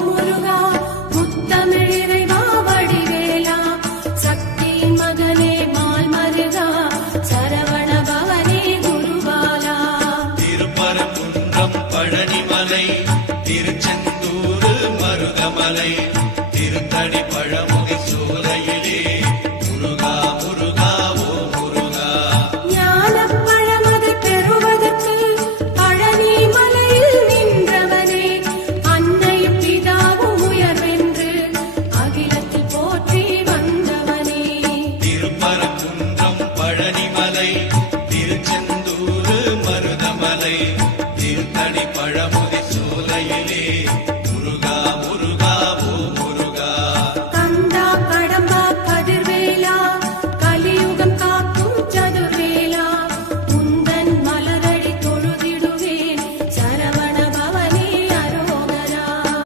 முருகா முத்தமிழ் இறைவா வடிவேலா சக்தியின் மகனே மால் மருகா சரவண பவனே குருபாலா. திருப்பரங்குன்றம் பழனிமலை திருச்செந்தூர் மருதமலை திருத்தடி பழமுகை சோலையிலே